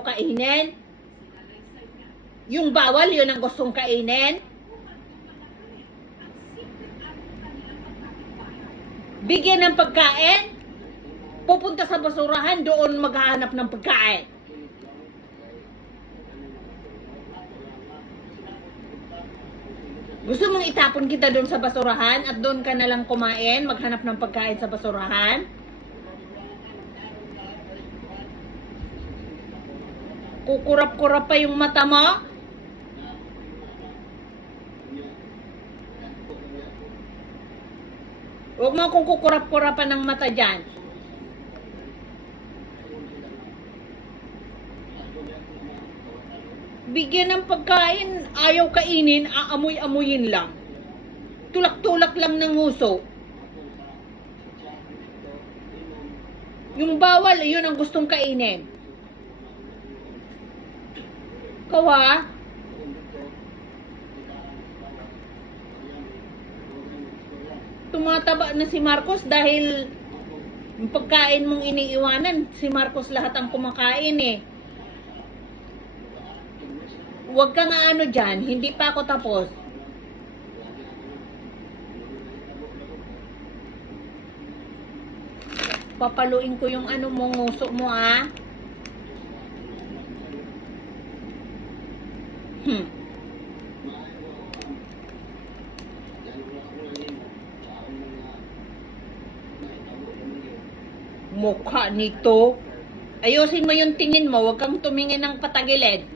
kainin. Yung bawal, yun ang gustong kainin. Bigyan ng pagkain, pupunta sa basurahan, doon maghahanap ng pagkain. Gusto mong itapon kita doon sa basurahan at doon ka na lang kumain, maghanap ng pagkain sa basurahan? Kukurap-kurap pa yung mata mo? Huwag mo akong kukurap-kurapan ng mata dyan. Bigyan ng pagkain, ayaw kainin, aamoy-amoyin lang. Tulak-tulak lang ng huso. Yung bawal, yun ang gustong kainin. Ikaw ha? Tumataba na si Marcos dahil yung pagkain mong iniiwanan, si Marcos lahat ang kumakain eh. Huwag ka nga ano dyan, hindi pa ako tapos. Papaluin ko yung ano mo, nguso mo ah. Mukha nito. Ayusin mo yung tingin mo, huwag kang tumingin ng patagilid.